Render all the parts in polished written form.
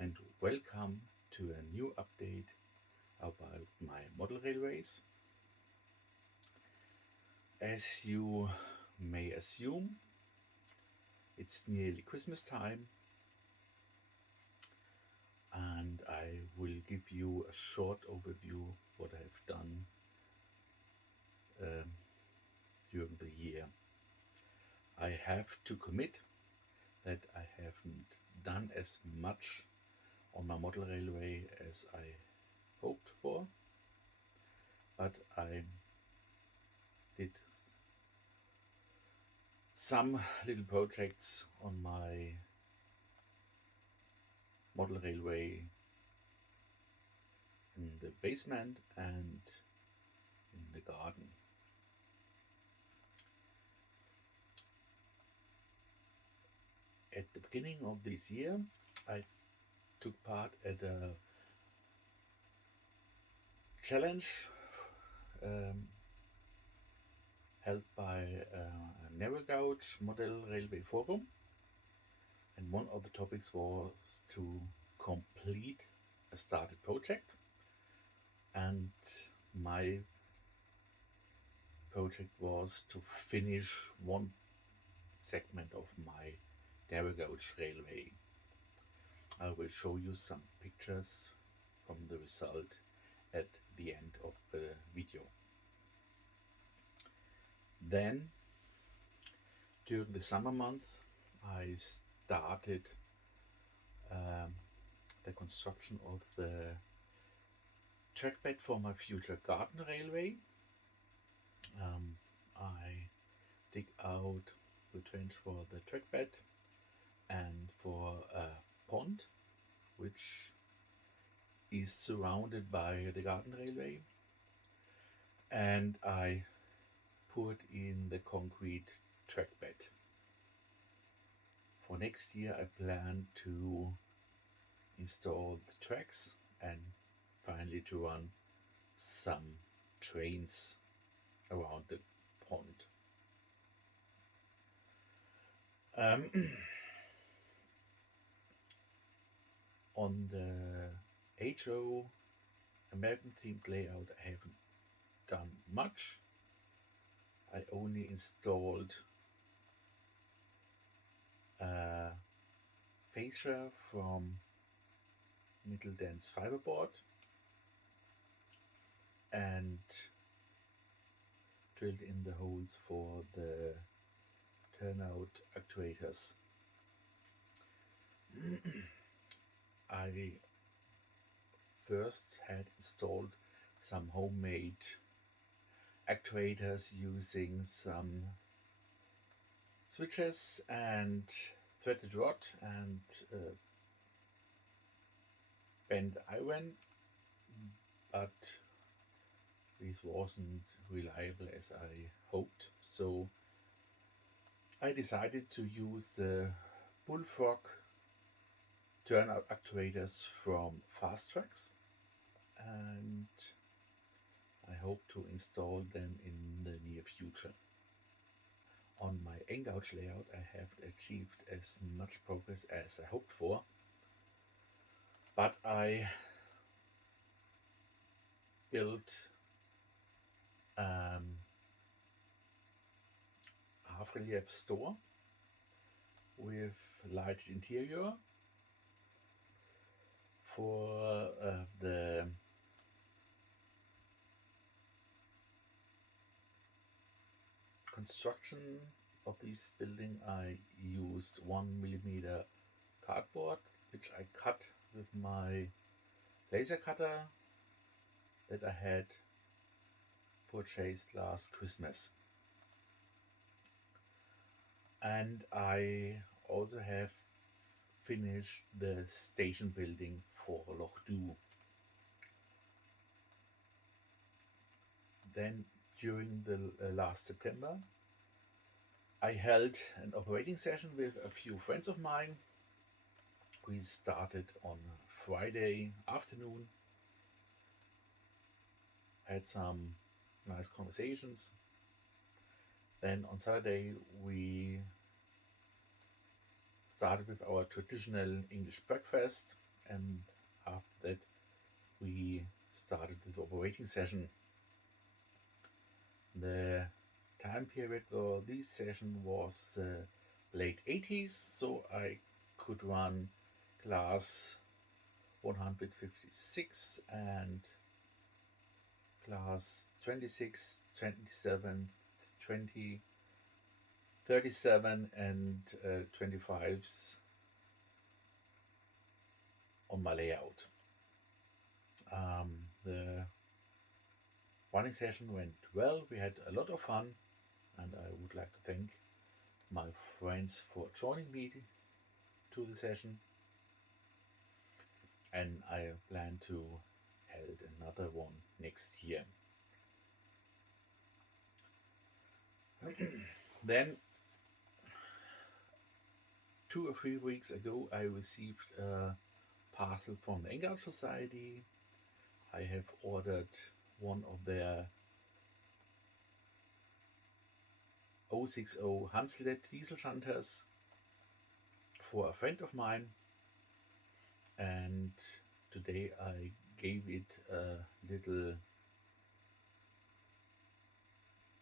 and welcome to a new update about my model railways. As you may assume, it's nearly Christmas time, and I will give you a short overview what I've done um, during the year. I have to commit that I haven't done as much on my model railway as I hoped for, but I did some little projects on my model railway in the basement and in the garden. At the beginning of this year, I took part at a challenge held by a Narrow Gauge Model Railway Forum, and one of the topics was to complete a started project, and my project was to finish one segment of my narrow gauge railway. I will show you some pictures from the result at the end of the video. Then, during the summer month, I started the construction of the trackbed for my future garden railway. I dig out the trench for the trackbed and for a pond which is surrounded by the garden railway, and I put in the concrete trackbed. For next year I plan to install the tracks and finally to run some trains around the pond. On the HO American themed layout I haven't done much. I only installed a fascia from middle dense fiberboard and drilled in the holes for the turnout actuators. I first had installed some homemade actuators using some switches and threaded rod and bent iron, but this wasn't reliable as I hoped, so I decided to use the Bullfrog turnout actuators from Fast Tracks, and I hope to install them in the near future. On my N-gauge layout I have achieved as much progress as I hoped for, but I built half relief store with lighted interior for the construction of this building. I used 1mm cardboard, which I cut with my laser cutter that I had purchased last Christmas. And I also have finished the station building for Lochdu. Then during the last September I held an operating session with a few friends of mine. We started on Friday afternoon, had some nice conversations. Then on Saturday we started with our traditional English breakfast and after that we started with the operating session. The time period for this session was late 80s, so I could run class 156 and class 26, 27, 20, 37 and 25s on my layout. The running session went well. We had a lot of fun, and I would like to thank my friends for joining me to the session. And I plan to hold another one next year. Then 2 or 3 weeks ago, I received a parcel from the Engard Society. I have ordered one of their 060 Hunslet diesel shunters for a friend of mine, and today I gave it a little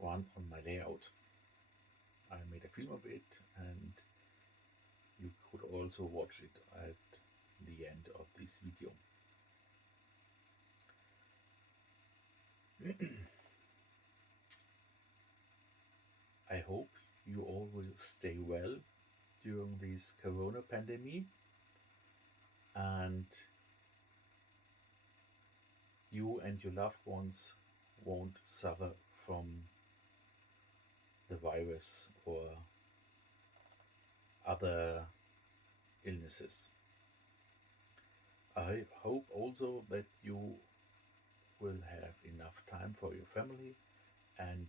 run on my layout. I made a film of it, and you could also watch it at the end of this video. I hope you all will stay well during this corona pandemic, and you and your loved ones won't suffer from the virus or other illnesses. I hope also that you will have enough time for your family and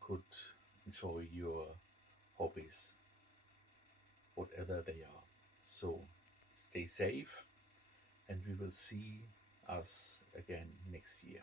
could enjoy your hobbies, whatever they are. So stay safe, and we will see us again next year.